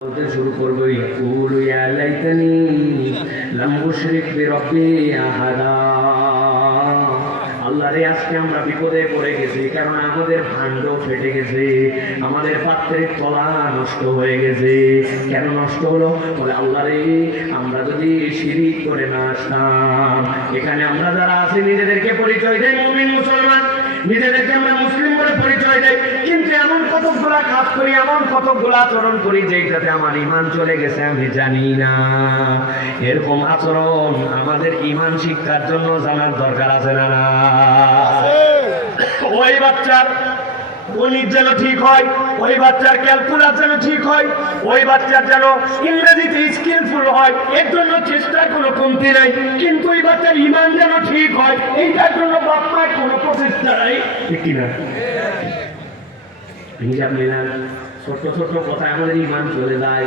বলতে শুরু করবো ইয়াকুলু ইয়া লাইতানি লাম উশরিক বিরব্বি আহাদা। আল্লাহ রে, আজকে আমরা বিপদে পড়ে গেছি, কারণ আমাদের ভাণ্ড ফেটে গেছে, আমাদের পাত্রের তলা নষ্ট হয়ে গেছে। কেন নষ্ট হলো? বলে আল্লাহ রে, আমরা যদি শিরিক করে না আসতাম। এখানে আমরা যারা আছি নিজেদেরকে পরিচয় দেয় মুমিন মুসলমান, নিজেদেরকে আমরা মুসলিম বলে পরিচয় দেয়, কিন্তু এমন কতকগুলা কাজ করি, এমন কতকগুলা আচরণ করি যেটাতে আমার ঈমান চলে গেছে আমি জানি না। এরকম আচরণ আমাদের ঈমান শিক্ষার জন্য জানার দরকার আছে না? না, ওই বাচ্চার গণিত যেন ঠিক হয়, ওই বাচ্চার ক্যালকুলাস যেন ঠিক হয়, ওই বাচ্চার যেন ইংরেজিতে স্কিলফুল হয়, এর জন্য চেষ্টার কোনো কমতি নাই। কিন্তু ওই বাচ্চার ঈমান যেন ঠিক হয়, এইটার জন্য বাপ মায়ের কোনো প্রচেষ্টা নাই, ঠিক কিনা? হিসাব মিলান, ছোট্ট ছোট্ট কথায় আমাদের ঈমান চলে যায়।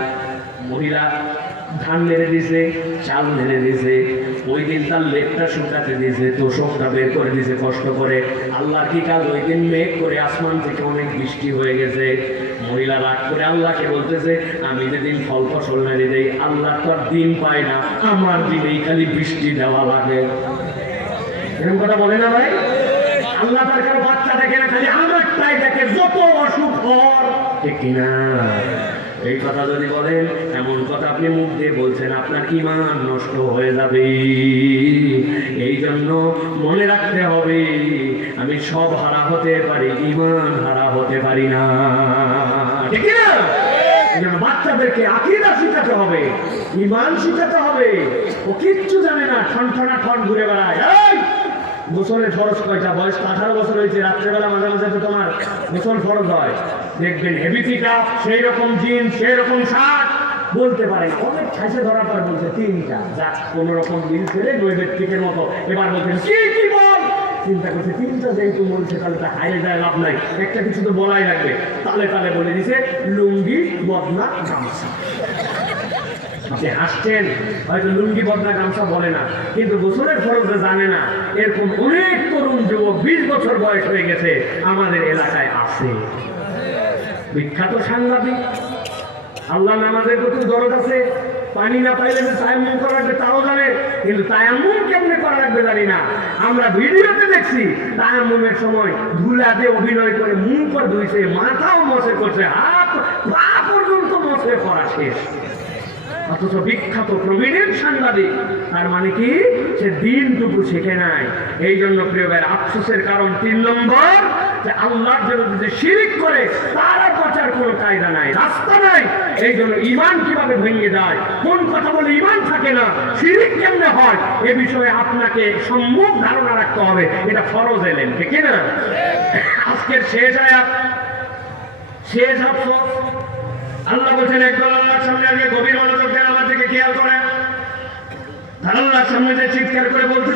মহিলা ধান নেড়ে দিছে, চাল নেড়ে দিছে, ওই দিন তার লেপটা শুকাতে দিয়েছে, তোষকটা বের করে দিয়েছে কষ্ট করে। আল্লাহর কি কাজ? ওই দিন মেঘ করে আসমান থেকে অনেক বৃষ্টি হয়ে গেছে। মহিলা রাগ করে আল্লাহকে বলতেছে, আমি যেদিন ফল ফসল নেড়ে দেই, আল্লাহ তো আর দিন পায় না, আমার দিনেই খালি বৃষ্টি দেওয়া লাগে। এরকম কথা বলে না ভাই? আল্লাহ তার কারো বাচ্চা দেখে না, খালি আমারটাই দেখে, যত অসুখ হর, ঠিক কিনা? এই কথা যদি বলেন, এমন কথা আপনি মুখ দিয়ে বলছেন, আপনার ঈমান নষ্ট হয়ে যাবে। এই জন্য মনে রাখতে হবে, আমি সব হারা হতে পারি, ঈমান হারা হতে পারি না, ঠিক না? এই জন্য বাচ্চাদেরকে আকীদা শিখাতে হবে, ঈমান শিখাতে হবে। ও কিচ্ছু জানে না, ঠনঠনা ঠন ঘুরে বেড়ায়। এই গোসলের ফরজ কয়টা? বয়স 18 বছর হয়েছে, রাত্রেবেলা মাঝে মাঝে তো তোমার গোসল ফরজ হয়। দেখবেন হেভি পিটা, সেই রকম জিন, সেই রকম শার্ট, বলতে পারে না। অনেক ঠাইসে ধরার পর বলছে 3টা, যা কোন রকম দিন ছেড়ে নৈবেত্তিকের মতো। এবার বলছেন কি বল, চিন্তা করছে 3টা যেহেতু বলছে, তাহলে তা হাইরে যায় লাভ নাই, একটা কিছু তো বলাই লাগবে। তালে তালে বলে দিছে লুঙ্গি বদনা গামছা। আপনি হাসছেন, হয়তো লুঙ্গি বদনা গামছা বলে না, কিন্তু গোসলের ফরজে জানে না। এরকম অনেক তরুণ যুবক 20 বছর বয়স হয়ে গেছে আমাদের এলাকায় আছে। বিখ্যাত সাংবাদিক, আল্লাহ নামাজের প্রতি দরদ আছে, পানি না পাইলে যে তায়াম্মুম করা লাগবে তাও জানে, কিন্তু তায়াম্মুম কেমনে করা লাগবে জানি না। আমরা ভিডিওতে দেখছি তায়াম্মুমের সময় ধুলা দিয়ে অভিনয় করে মুখ করে ধুইছে, মাথাও মশে করছে, হাত পা পর্যন্ত মশে করা শেষ। অথচ বিখ্যাত প্রবীণ সাংবাদিক, তার মানে কি? সে দিনটুকু শিখে নাই। এই জন্য প্রিয় ভাই, আফসোসের কারণ 3 নম্বর, যে আল্লাহর জন্য যদি শিরিক করে তার বাঁচার কোনো কায়দা নাই, রাস্তা নাই। এই জন্য ঈমান কিভাবে ভেঙে যায়, কোন কথা বলে ঈমান থাকে না, শিরিক কেমনে হয়, এ বিষয়ে আপনাকে সম্যক ধারণা রাখতে হবে। এটা ফরজ এলেন, ঠিক না? আজকের শেষ আয়াত, শেষ আফসোস। আল্লাহ বলছেন, একদল আল্লাহর সামনে আগে গভীর মনোযোগ দেন, আমার দিকে খেয়াল করেন। আল্লাহর সামনে যে চিৎকার করে বলতে